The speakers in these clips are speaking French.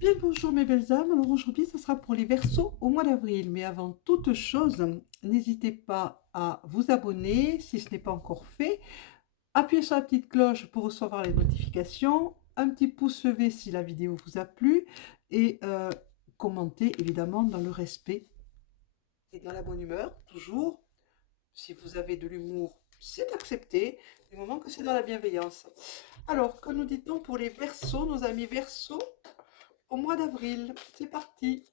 Bien le bonjour mes belles âmes, alors aujourd'hui ça sera pour les Verseaux au mois d'avril, mais avant toute chose, n'hésitez pas à vous abonner si ce n'est pas encore fait, appuyez sur la petite cloche pour recevoir les notifications, un petit pouce levé si la vidéo vous a plu et commentez évidemment dans le respect et dans la bonne humeur, toujours. Si vous avez de l'humour, c'est accepté, du moment que c'est dans la bienveillance. Alors, que nous dit-on pour les Verseaux, nos amis Verseaux au mois d'avril? C'est parti.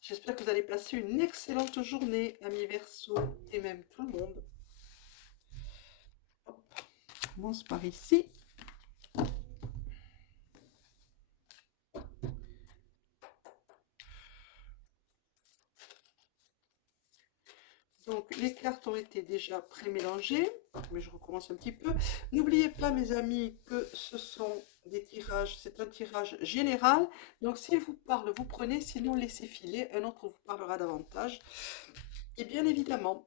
J'espère que vous allez passer une excellente journée, amis Verseaux, et même tout le monde. Hop, on commence par ici. Donc, les cartes ont été déjà pré-mélangées, mais je recommence un petit peu. N'oubliez pas, mes amis, que ce sont des tirages, c'est un tirage général. Donc, s'il vous parle, vous prenez, sinon laissez filer, un autre vous parlera davantage. Et bien évidemment,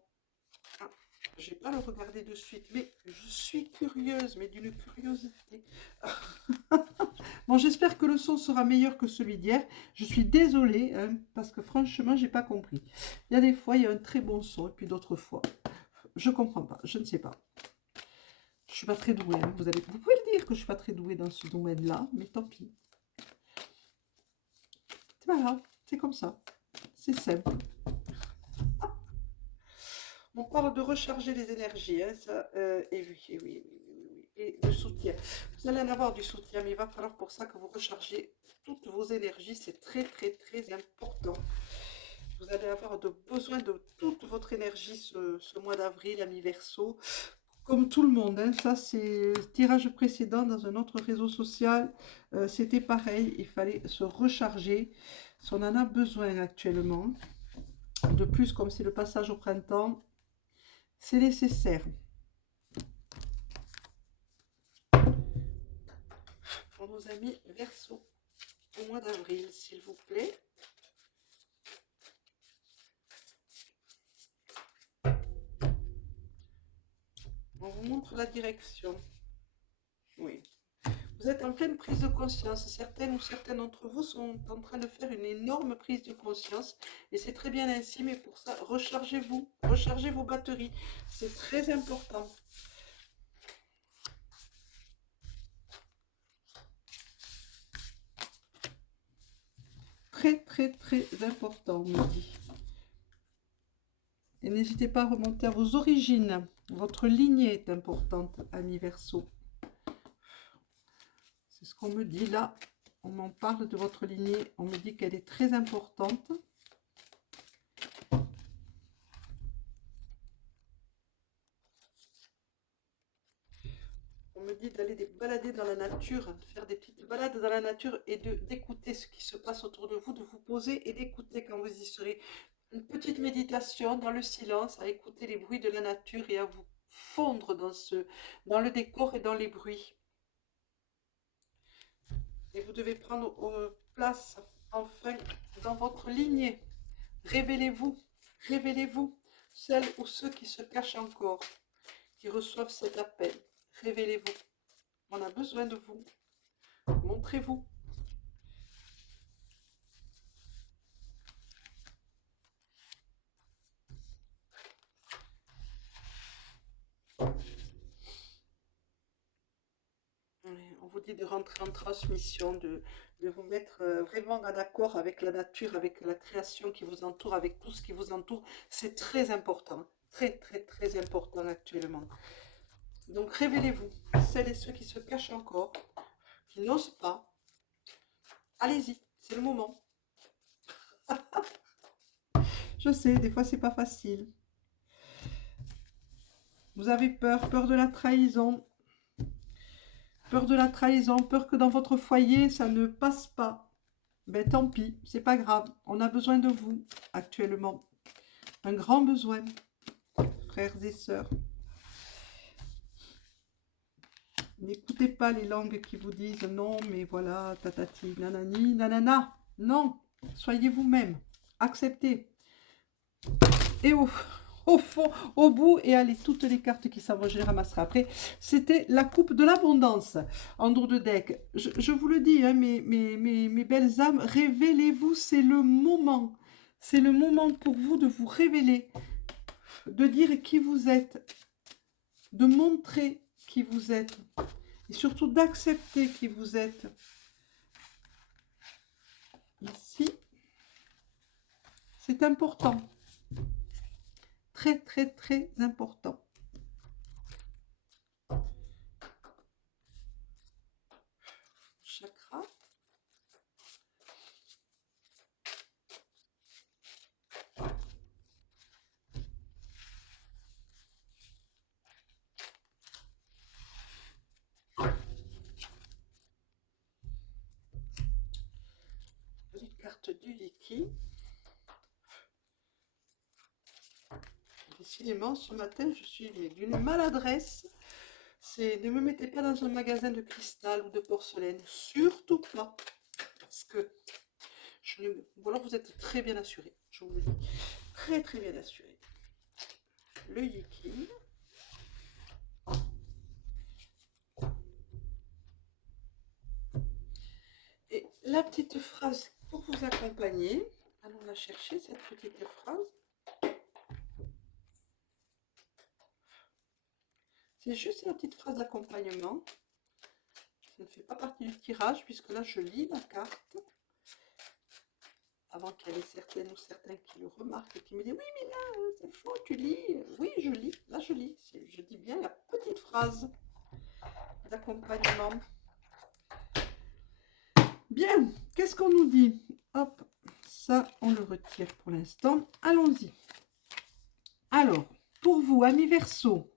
je ne vais pas le regarder de suite, mais je suis curieuse, mais d'une curiosité. Bon, j'espère que le son sera meilleur que celui d'hier. Je suis désolée, hein, parce que franchement, j'ai pas compris. Il y a des fois, il y a un très bon son, et puis d'autres fois, je comprends pas, je ne sais pas. Je suis pas très douée, hein. Vous pouvez le dire que je suis pas très douée dans ce domaine-là, mais tant pis. C'est pas grave, c'est comme ça. C'est simple. On parle de recharger les énergies, hein, ça, et oui, et oui, oui, oui, oui, et de soutien. Vous allez en avoir du soutien, mais il va falloir pour ça que vous rechargez toutes vos énergies, c'est très, très, très important. Vous allez avoir besoin de toute votre énergie ce mois d'avril, amis Verseau, comme tout le monde, hein. Ça, c'est le tirage précédent dans un autre réseau social, c'était pareil, il fallait se recharger, si on en a besoin actuellement. De plus, comme c'est le passage au printemps, c'est nécessaire. Pour nos amis Verseau au mois d'avril, s'il vous plaît. On vous montre la direction. Oui. Vous êtes en pleine prise de conscience. Certaines ou certains d'entre vous sont en train de faire une énorme prise de conscience. Et c'est très bien ainsi, mais pour ça, rechargez-vous. Rechargez vos batteries. C'est très important. Très, très, très important, on me dit. Et n'hésitez pas à remonter à vos origines. Votre lignée est importante, amis Verseau. C'est ce qu'on me dit là. On m'en parle de votre lignée. On me dit qu'elle est très importante. On me dit d'aller balader dans la nature, de faire des petites balades dans la nature et d'écouter ce qui se passe autour de vous, de vous poser et d'écouter quand vous y serez. Une petite méditation dans le silence, à écouter les bruits de la nature et à vous fondre dans le décor et dans les bruits. Et vous devez prendre place enfin dans votre lignée. Révélez-vous, révélez-vous, celles ou ceux qui se cachent encore, qui reçoivent cet appel. Révélez-vous. On a besoin de vous. Montrez-vous. On vous dit de rentrer en transmission, de vous mettre vraiment en accord avec la nature, avec la création qui vous entoure, avec tout ce qui vous entoure. C'est très important, très très très important actuellement. Donc révélez-vous, celles et ceux qui se cachent encore, qui n'osent pas. Allez-y, c'est le moment. Je sais, des fois c'est pas facile. Vous avez peur, peur de la trahison. Peur de la trahison, peur que dans votre foyer, ça ne passe pas. Ben tant pis, c'est pas grave. On a besoin de vous actuellement. Un grand besoin, frères et sœurs. N'écoutez pas les langues qui vous disent non, mais voilà, tatati, nanani, nanana. Non, soyez vous-même. Acceptez. Et oh, au fond, au bout, et allez, toutes les cartes qui s'en vont, je les ramasserai après. C'était la coupe de l'abondance en dos de deck. Je vous le dis, hein, mes belles âmes, révélez-vous, c'est le moment. C'est le moment pour vous de vous révéler, de dire qui vous êtes, de montrer qui vous êtes, et surtout d'accepter qui vous êtes. Ici, c'est important. Très, très, très important. Chakra. Les cartes du Yiki. Décidément, ce matin, je suis d'une maladresse. Ne me mettez pas dans un magasin de cristal ou de porcelaine. Surtout pas. Parce que ou alors vous êtes très bien assuré. Je vous le dis. Très très bien assuré. Le Yiki. Et la petite phrase pour vous accompagner. Allons la chercher, cette petite phrase. C'est juste la petite phrase d'accompagnement. Ça ne fait pas partie du tirage, puisque là, je lis la carte. Avant qu'il y ait certaines ou certains qui le remarquent et qui me disent « Oui, mais là, c'est faux, tu lis. » Oui, je lis. Là, je lis. Je dis bien la petite phrase d'accompagnement. Bien, qu'est-ce qu'on nous dit? Hop, ça, on le retire pour l'instant. Allons-y. Alors, pour vous, amis Verseaux,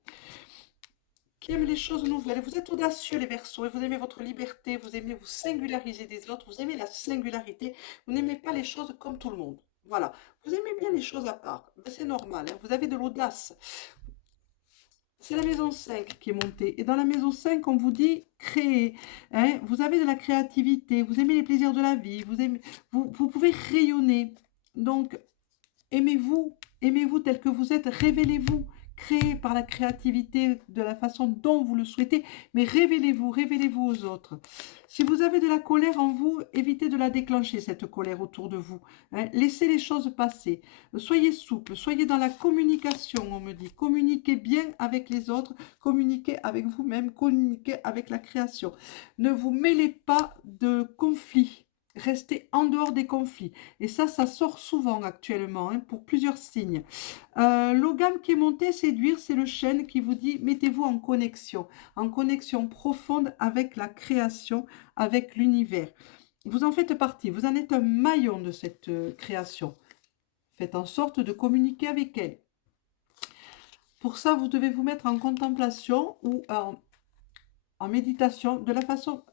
qui aiment les choses nouvelles, vous êtes audacieux les Verseaux, et vous aimez votre liberté, vous aimez vous singulariser des autres, vous aimez la singularité, vous n'aimez pas les choses comme tout le monde. Voilà, vous aimez bien les choses à part, ben, c'est normal, hein, vous avez de l'audace. C'est la maison 5 qui est montée. Et dans la maison 5, on vous dit créer. Hein, vous avez de la créativité, vous aimez les plaisirs de la vie, vous pouvez rayonner. Donc, aimez-vous, aimez-vous tel que vous êtes, révélez-vous, créez par la créativité de la façon dont vous le souhaitez, mais révélez-vous, révélez-vous aux autres. Si vous avez de la colère en vous, évitez de la déclencher, cette colère autour de vous. Hein. Laissez les choses passer. Soyez souple, soyez dans la communication, on me dit. Communiquez bien avec les autres, communiquez avec vous-même, communiquez avec la création. Ne vous mêlez pas de conflits. Restez en dehors des conflits. Et ça sort souvent actuellement, hein, pour plusieurs signes. L'ogame qui est monté, séduire, c'est le chêne qui vous dit, mettez-vous en connexion profonde avec la création, avec l'univers. Vous en faites partie, vous en êtes un maillon de cette création. Faites en sorte de communiquer avec elle. Pour ça, vous devez vous mettre en contemplation ou en méditation de la façon...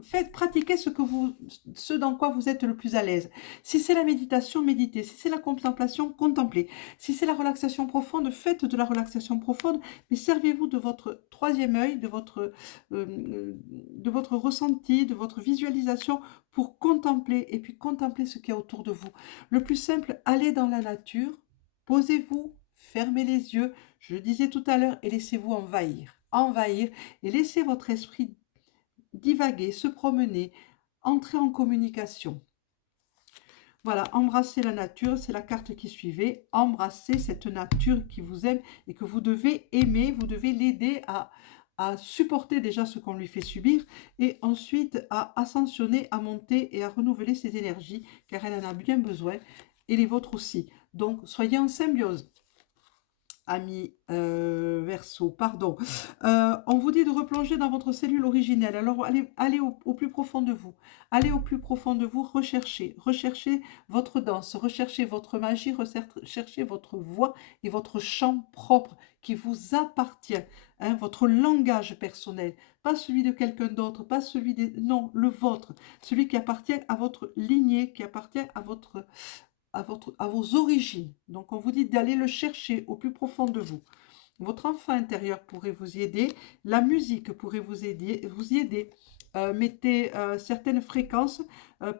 Faites pratiquer ce dans quoi vous êtes le plus à l'aise. Si c'est la méditation, méditez. Si c'est la contemplation, contemplez. Si c'est la relaxation profonde, faites de la relaxation profonde, mais servez-vous de votre troisième œil, de votre ressenti, de votre visualisation pour contempler et puis contempler ce qu'il y a autour de vous. Le plus simple, allez dans la nature, posez-vous, fermez les yeux, je le disais tout à l'heure, et laissez-vous envahir et laissez votre esprit divaguer, se promener, entrer en communication. Voilà, embrasser la nature, c'est la carte qui suivait. Embrasser cette nature qui vous aime et que vous devez aimer, vous devez l'aider à supporter déjà ce qu'on lui fait subir et ensuite à ascensionner, à monter et à renouveler ses énergies car elle en a bien besoin et les vôtres aussi. Donc, soyez en symbiose. Amis Verseau, pardon. On vous dit de replonger dans votre cellule originelle. Alors, allez au plus profond de vous. Allez au plus profond de vous, recherchez votre danse, recherchez votre magie, recherchez votre voix et votre chant propre qui vous appartient. Hein, votre langage personnel, pas celui de quelqu'un d'autre, pas celui des... Non, le vôtre. Celui qui appartient à votre lignée, qui appartient à vos origines. Donc, on vous dit d'aller le chercher au plus profond de vous. Votre enfant intérieur pourrait vous y aider. La musique pourrait vous y aider. mettez certaines fréquences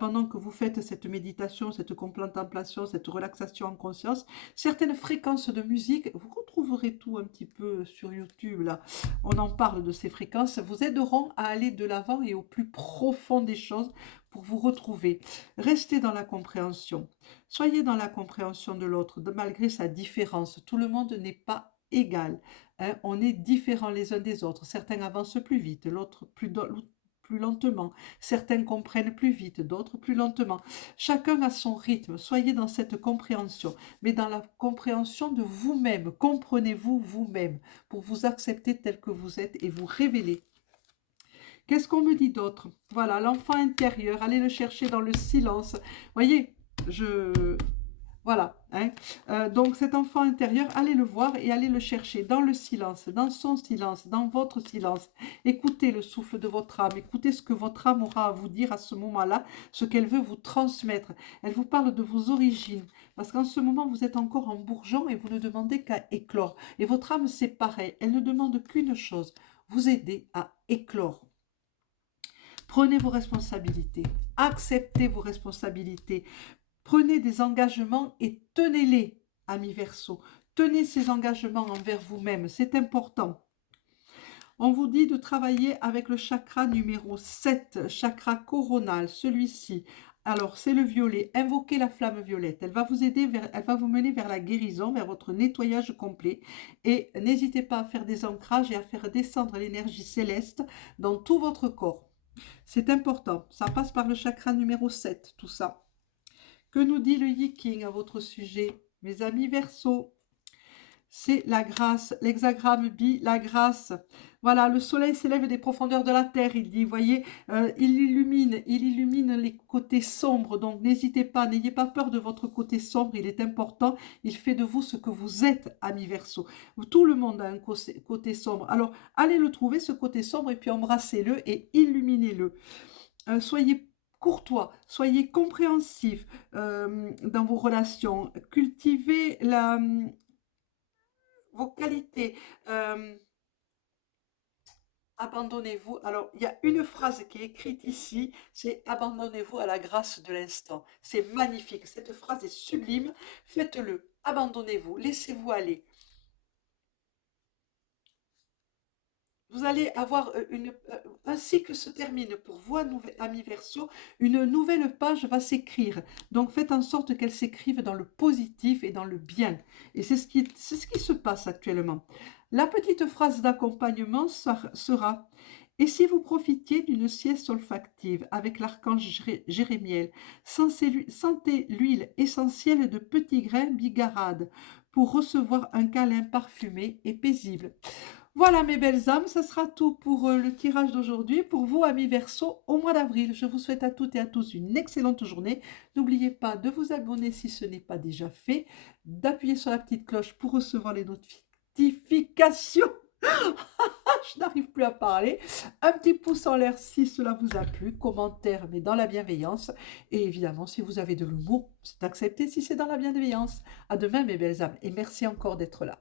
pendant que vous faites cette méditation, cette contemplation, cette relaxation en conscience, certaines fréquences de musique, vous retrouverez tout un petit peu sur YouTube, là, on en parle de ces fréquences, vous aideront à aller de l'avant et au plus profond des choses pour vous retrouver. Restez dans la compréhension, soyez dans la compréhension de l'autre, malgré sa différence, tout le monde n'est pas égal. Hein, on est différents les uns des autres. Certains avancent plus vite, l'autre plus lentement. Certains comprennent plus vite, d'autres plus lentement. Chacun a son rythme. Soyez dans cette compréhension, mais dans la compréhension de vous-même. Comprenez-vous vous-même pour vous accepter tel que vous êtes et vous révéler. Qu'est-ce qu'on me dit d'autre? Voilà, l'enfant intérieur, allez le chercher dans le silence. Voyez, voilà. Hein. Donc cet enfant intérieur, allez le voir et allez le chercher dans le silence, dans son silence, dans votre silence. Écoutez le souffle de votre âme, écoutez ce que votre âme aura à vous dire à ce moment-là, ce qu'elle veut vous transmettre. Elle vous parle de vos origines, parce qu'en ce moment, vous êtes encore en bourgeon et vous ne demandez qu'à éclore. Et votre âme, c'est pareil, elle ne demande qu'une chose, vous aider à éclore. Prenez vos responsabilités, acceptez vos responsabilités. Prenez des engagements et tenez-les, amis Verseau. Tenez ces engagements envers vous-même, c'est important. On vous dit de travailler avec le chakra numéro 7, chakra coronal, celui-ci. Alors, c'est le violet. Invoquez la flamme violette. Elle va vous aider, elle va vous mener vers la guérison, vers votre nettoyage complet. Et n'hésitez pas à faire des ancrages et à faire descendre l'énergie céleste dans tout votre corps. C'est important. Ça passe par le chakra numéro 7, tout ça. Que nous dit le Yi-King à votre sujet, mes amis Verseau? C'est la grâce, l'hexagramme Bi, la grâce. Voilà, le soleil s'élève des profondeurs de la terre, il dit, voyez, il illumine les côtés sombres, donc n'hésitez pas, n'ayez pas peur de votre côté sombre, il est important, il fait de vous ce que vous êtes, amis Verseau. Tout le monde a un côté sombre, alors allez le trouver, ce côté sombre, et puis embrassez-le et illuminez-le. Soyez courtois, soyez compréhensifs dans vos relations, cultivez vos qualités, abandonnez-vous. Alors, il y a une phrase qui est écrite ici, c'est « abandonnez-vous à la grâce de l'instant ». C'est magnifique, cette phrase est sublime, faites-le, abandonnez-vous, laissez-vous aller. Vous allez avoir ainsi que se termine pour vous, amis Verseau, une nouvelle page va s'écrire. Donc faites en sorte qu'elle s'écrive dans le positif et dans le bien. Et c'est ce qui se passe actuellement. La petite phrase d'accompagnement sera « Et si vous profitiez d'une sieste olfactive avec l'archange Jérémiel, sentez l'huile essentielle de petits grains bigarades pour recevoir un câlin parfumé et paisible. » Voilà mes belles âmes, ça sera tout pour le tirage d'aujourd'hui. Pour vous, amis Verseau, au mois d'avril, je vous souhaite à toutes et à tous une excellente journée. N'oubliez pas de vous abonner si ce n'est pas déjà fait, d'appuyer sur la petite cloche pour recevoir les notifications. Je n'arrive plus à parler. Un petit pouce en l'air si cela vous a plu, commentaire mais dans la bienveillance. Et évidemment, si vous avez de l'humour, c'est accepté si c'est dans la bienveillance. À demain mes belles âmes et merci encore d'être là.